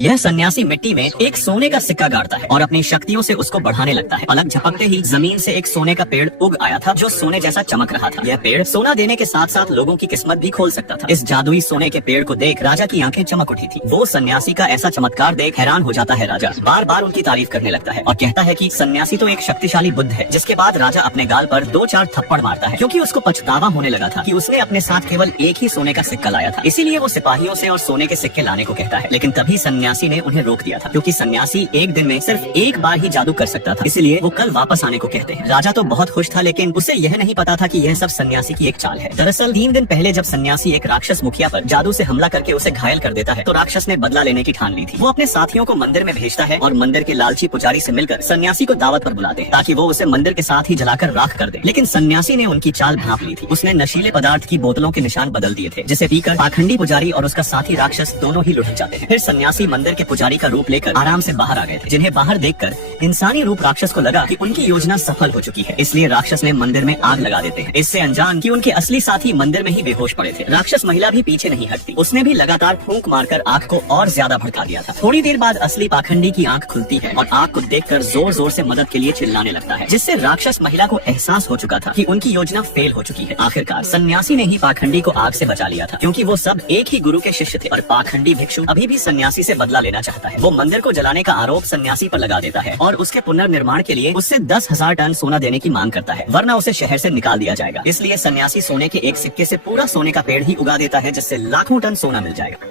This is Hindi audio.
यह सन्यासी मिट्टी में एक सोने का सिक्का गाड़ता है और अपनी शक्तियों से उसको बढ़ाने लगता है। पलक झपकते ही जमीन से एक सोने का पेड़ उग आया था जो सोने जैसा चमक रहा था। यह पेड़ सोना देने के साथ साथ लोगों की किस्मत भी खोल सकता था। इस जादुई सोने के पेड़ को देख राजा की आंखें चमक उठी थी। वो सन्यासी का ऐसा चमत्कार देख हैरान हो जाता है। राजा बार बार उनकी तारीफ करने लगता है और कहता है कि सन्यासी तो एक शक्तिशाली बुद्ध है। जिसके बाद राजा अपने गाल पर 2-4 थप्पड़ मारता है क्योंकि उसको पछतावा होने लगा था कि उसने अपने साथ केवल एक ही सोने का सिक्का लाया था। इसीलिए वो सिपाहियों से और सोने के सिक्के लाने को कहता है। लेकिन तभी सन्यासी ने उन्हें रोक दिया था क्योंकि सन्यासी एक दिन में सिर्फ एक बार ही जादू कर सकता था। इसलिए वो कल वापस आने को कहते हैं। राजा तो बहुत खुश था लेकिन उसे यह नहीं पता था कि यह सब सन्यासी की एक चाल है। दरअसल 3 दिन पहले जब सन्यासी एक राक्षस मुखिया पर जादू से हमला करके उसे घायल कर देता है तो राक्षस ने बदला लेने की ठान ली थी। वो अपने साथियों को मंदिर में भेजता है और मंदिर के लालची पुजारी से मिलकर सन्यासी को दावत पर बुलाते हैं ताकि वो उसे मंदिर के साथ ही जलाकर राख कर दे। लेकिन सन्यासी ने उनकी चाल भांप ली थी। उसने नशीले पदार्थ की बोतलों के निशान बदल दिए थे जिसे पीकर पाखंडी पुजारी और उसका साथी राक्षस दोनों ही लुढ़क जाते हैं। फिर सन्यासी मंदिर के पुजारी का रूप लेकर आराम से बाहर आ गए थे, जिन्हें बाहर देखकर इंसानी रूप राक्षस को लगा कि उनकी योजना सफल हो चुकी है। इसलिए राक्षस ने मंदिर में आग लगा देते हैं, इससे अनजान कि उनके असली साथी मंदिर में ही बेहोश पड़े थे। राक्षस महिला भी पीछे नहीं हटती। उसने भी लगातार फूंक मारकर आग को और ज्यादा भड़का दिया था। थोड़ी देर बाद असली पाखंडी की आंख खुलती है और आग को देखकर जोर जोर से मदद के लिए चिल्लाने लगता है, जिससे राक्षस महिला को एहसास हो चुका था कि उनकी योजना फेल हो चुकी है। आखिरकार सन्यासी ने ही पाखंडी को आग से बचा लिया था क्योंकि वो सब एक ही गुरु के शिष्य थे। और पाखंडी भिक्षु अभी भी सन्यासी से बदला लेना चाहता है। वो मंदिर को जलाने का आरोप सन्यासी पर लगा देता है और उसके पुनर्निर्माण के लिए उससे 10,000 टन सोना देने की मांग करता है, वरना उसे शहर से निकाल दिया जाएगा। इसलिए सन्यासी सोने के एक सिक्के से पूरा सोने का पेड़ ही उगा देता है जिससे लाखों टन सोना मिल जाएगा।